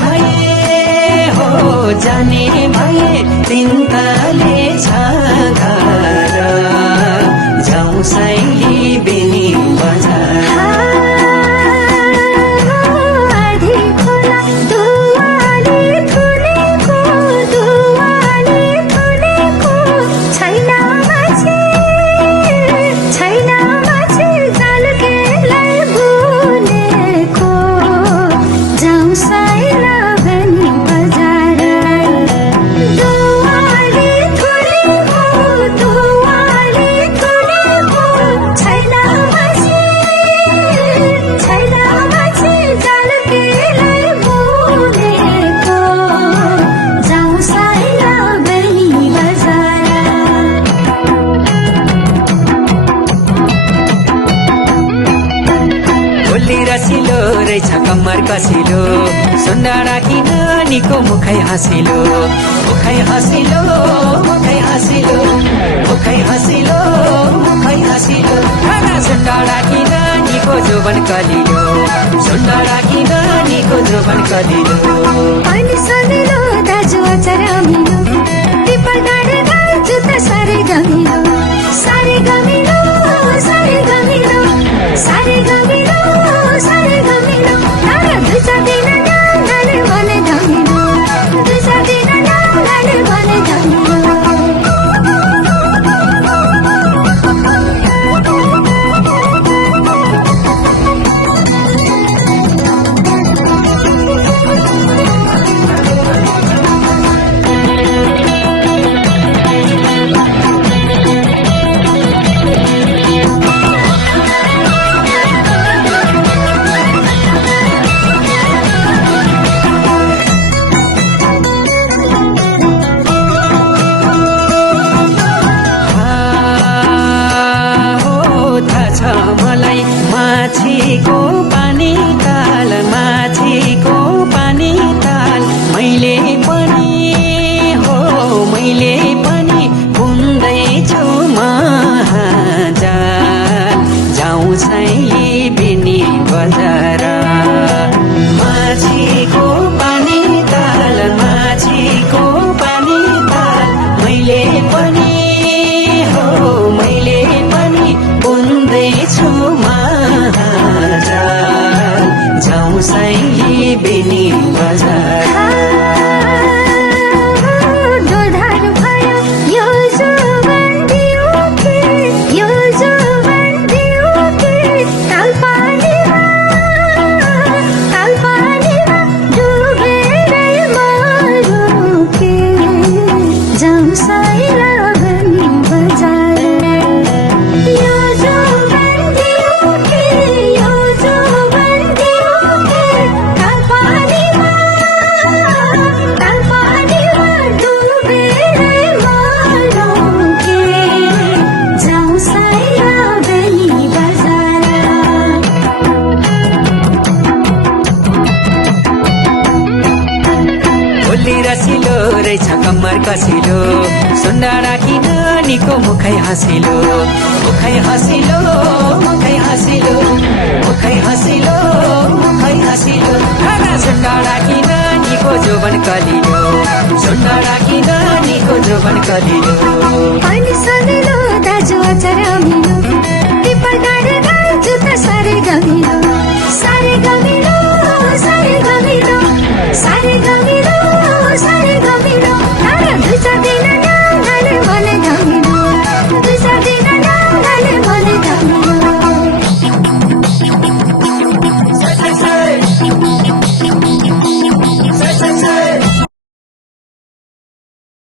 भए हो जाने भए तिनकाले छाघर जाउँ सैली बेनी बजार रसिलो रहेछ कम्मर कसिलो सुन्डाडा कि नानीको मुखै हँसिलो मुखै हँसिलो मुखै हँसिलो मुखै हँसिलो मुखै हँसिलो सुन्डाडा कि नानीको जोबन कलिलो सुन्डाडा कि नानीको जोबन कलिलो अनि सजिलो दाजु अचार अमिलो पिपल डाँडे दाजु त साह्रै गमिलो साह्रै गमिलो साह्रै गमिलो साह्रै गमिलो साह्रै गमिलो तर दुई चार दिन नानाले भने धमिलो दुई चार दिन नानाले भने धमिलो मलाई माछीको पानी ताल माछीको पानी ताल मैले पनि बुन्दैछु महाजाल जाउँ सैली बेनी बजार माछीको पानी ताल माछीको पानी ताल मैले पनि बुन्दैछु महाजाल जाउँ सैली बेनी बजार रसिलो रहेछ कम्मर कसिलो सुन्डाडा कि नानीको मुखै हँसिलो मुखै हँसिलो मुखै हँसिलो मुखै हँसिलो मुखै हँसिलो सुन्डाडा कि नानीको जोबन कलिलो सुन्डाडा कि नानीको जोबन कलिलो अनि सजिलो दाजु अचार